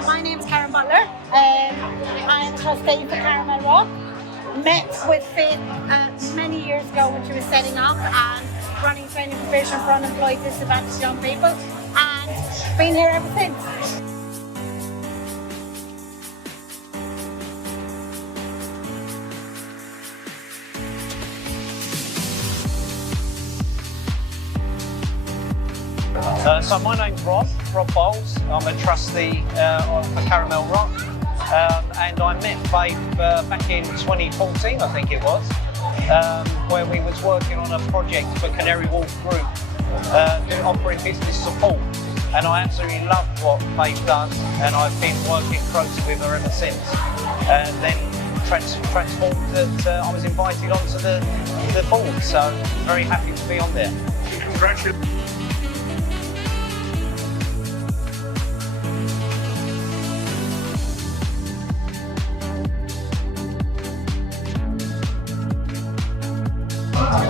My name is Karen Butler. I'm a trustee for Caramel Rock. Met with Faith many years ago when she was setting up and running training provision for unemployed disadvantaged young people, and been here ever since. So my name's Rob Bowles. I'm a trustee for Caramel Rock, and I met Faith back in 2014, I think it was, where we was working on a project for Canary Wharf Group, offering business support. And I absolutely loved what Faith does, and I've been working closely with her ever since. And then transformed that I was invited onto the board, so very happy to be on there. Congratulations.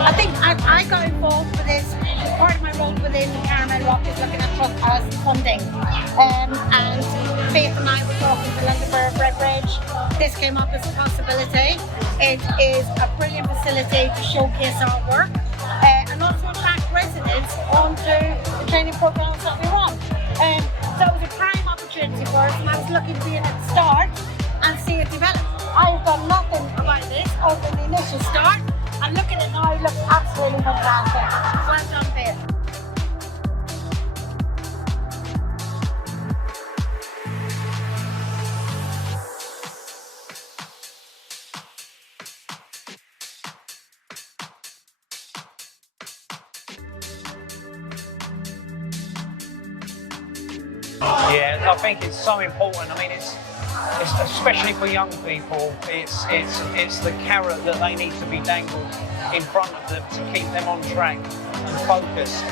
I think I got involved with this. Part of my role within Caramel Rock is looking at trust funding. And Faith and I were talking to London Borough of Redbridge. This came up as a possibility. It is a brilliant facility to showcase our work and also attract residents onto the training programs that we run. So it was a prime opportunity for us, and I was looking to be in at the start and see it develop. I've done nothing about this other than the initial start. And look at it now, it looks absolutely fantastic. Well done, Faith. Yeah, I think it's so important. I mean, it's especially for young people. It's the carrot that they need to be dangled in front of them to keep them on track and focused.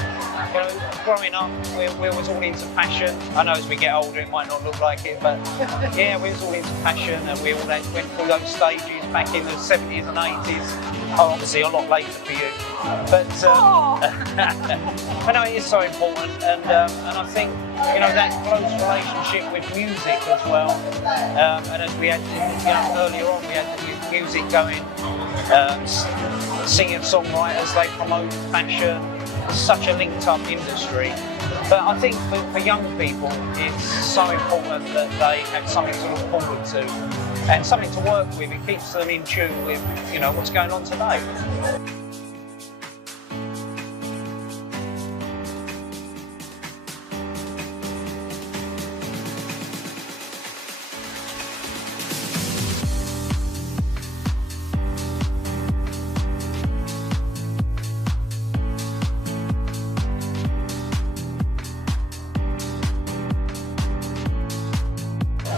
You know, growing up, we was all into fashion. I know as we get older, it might not look like it, but yeah, we was all into fashion, and we all went through those stages back in the 70s and 80s. Oh, obviously a lot later for you, but I know it is so important, and I think that close relationship with music as well. And as we had earlier on, we had the music going, singing songwriters, they promote fashion. It's such a linked up industry. But I think for young people, it's so important that they have something to look forward to and something to work with. It keeps them in tune with what's going on today.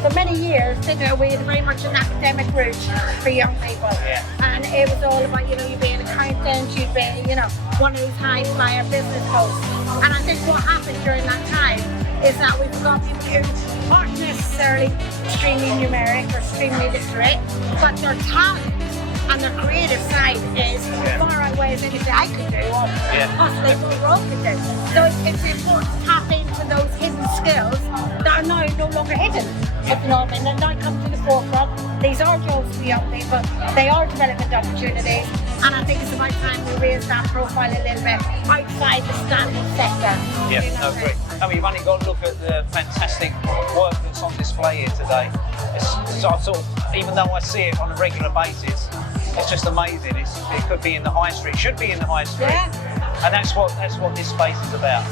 For many years, we had very much an academic route for young people. Yeah. And it was all about, you being an accountant, you'd be, one of those high flyer business folks. And I think what happened during that time is that we've got people who aren't necessarily extremely numeric or extremely literate, but their talent and their creative side is far outweighs anything I could do or possibly what we're all could do. So it's important to tap into those hidden skills that are now no longer hidden. If you know what I mean, they're now come to the forefront. These are jobs for young people, they are development opportunities, and I think it's about time we raise that profile a little bit outside the standard sector. Yeah, no, great. I mean, you've only got to look at the fantastic work that's on display here today. It's sort of, even though I see it on a regular basis, it's just amazing. It could be in the high street, should be in the high street, and that's what this space is about.